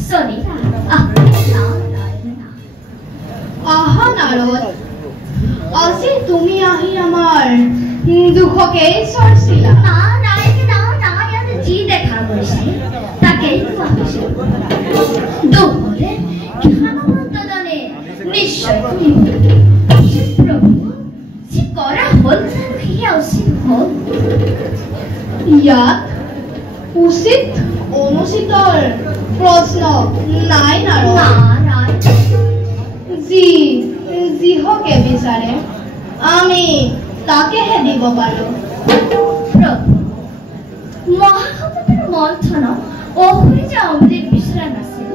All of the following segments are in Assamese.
Sonita. আহা নাৰদ আজি তুমি আহি আমাৰ দুখকে চৰছিলা না ইয়াতে যি দেখা গৈছে তাকেই কোৱা হৈছে দুখলে ক্ষমাবন্তজনে নিশ্চয় প্ৰভু যি কৰা হ'ল সেয়া উচিত হ'ল ইয়াত উচিত অনুচিতৰ প্ৰশ্ন নাই নাৰদ যিহকে বিচাৰে আমি তাকেহে দিব পাৰো প্ৰভু মহাসততাৰ মন্থন অসুৰি যে অমৃত বিচৰা নাছিল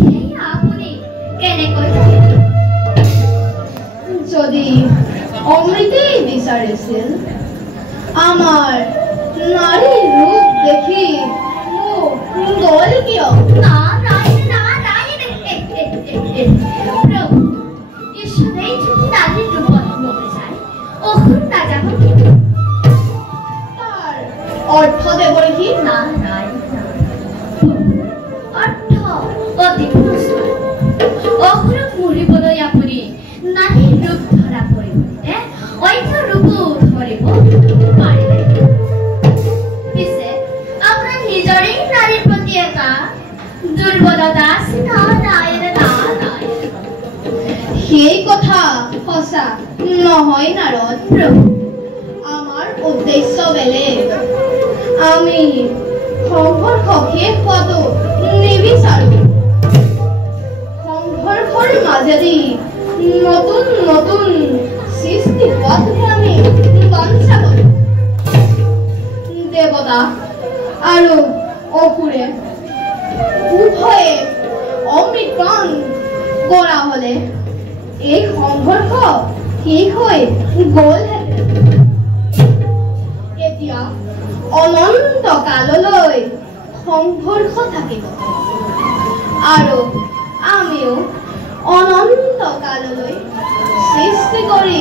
সেয়া আপুনি কেনেকৈ যদি অমৃতেই বিচাৰিছিল আমাৰ নাৰীৰ ৰূপ দেখি মোক গ'ল কিয় প্ৰভু ঈশ্বৰেই যদি নাৰীৰ ৰূপত লৈ যায় অসুৰ নাযাব তাৰ অৰ্থ দেৱৰী অৰ্থ অতি প্ৰশ্ন অসুৰক মৰিবলৈ আপুনি নাৰীৰ ৰূপ ধৰা পৰিৱৰ্তে অন্য ৰূপো ধৰিব পাৰিলে পিছে আপোনাৰ নিজৰেই নাৰীৰ প্ৰতি এটা দুৰ্বলতা আছে সেই কথা সঁচা নহয় নাৰদ প্ৰভু আমাৰ উদ্দেশ্য বেলেগ আমি সংঘৰ্ষ শেষ হোৱাটো নিবিচাৰো সংঘৰ্ষৰ মাজেদি নতুন নতুন সৃষ্টি হোৱাটোহে আমি বাঞ্ছা কৰো দেৱতা আৰু অসুৰে উভয়ে অমৃতপান কৰা হলে এই সংঘৰ্ষ শেষ হৈ গ'লহেঁতেন এতিয়া অনন্ত কাললৈ সংঘৰ্ষ থাকিব আৰু আমিও অনন্ত কাললৈ সৃষ্টি কৰি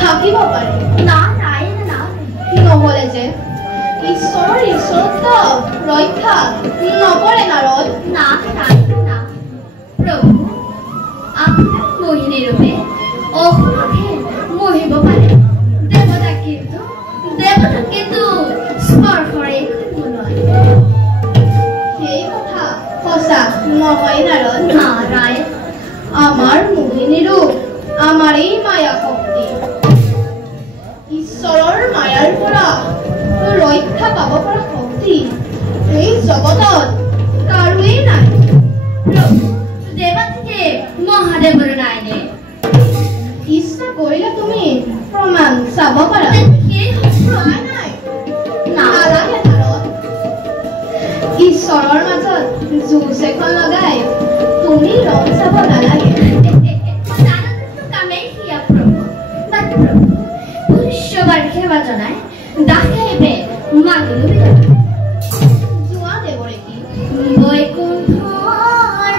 থাকিব পাৰিম নহ'লে যে ঈশ্বৰৰ ঈশ্বৰত্ব ৰক্ষা নকৰে নাৰদ প্ৰভু আপোনাৰ মোহিনী ৰূপে অসুৰকে মোহিব পাৰে দেৱতাক কিন্তু স্পৰ্শৰে কৰিব নোৱাৰে সেই কথা সঁচা নহয় নাৰদ নাৰায়ণ আমাৰ মোহিনী ৰূপ আমাৰেই মায়া শক্তি ঈশ্বৰৰ মায়াৰ পৰা ৰক্ষা পাব পৰা শক্তি এই জগতত কাৰোৱেই নাই প্ৰভু দেৱতাকে মহাদেৱৰ নাইনে ইচ্ছা কৰিলে তুমি প্ৰমাণ চাব পাৰা নালাগে নাৰদ ঈশ্বৰৰ মাজত যুঁজ এখন লগাই তুমি ৰং চাব নালাগে কামেই সেয়া প্ৰভু পুৰুষবাৰ সেৱা জনাই দাসে মাগিলো যোৱা দেৱৰে কি বৈকুণ্ঠৰ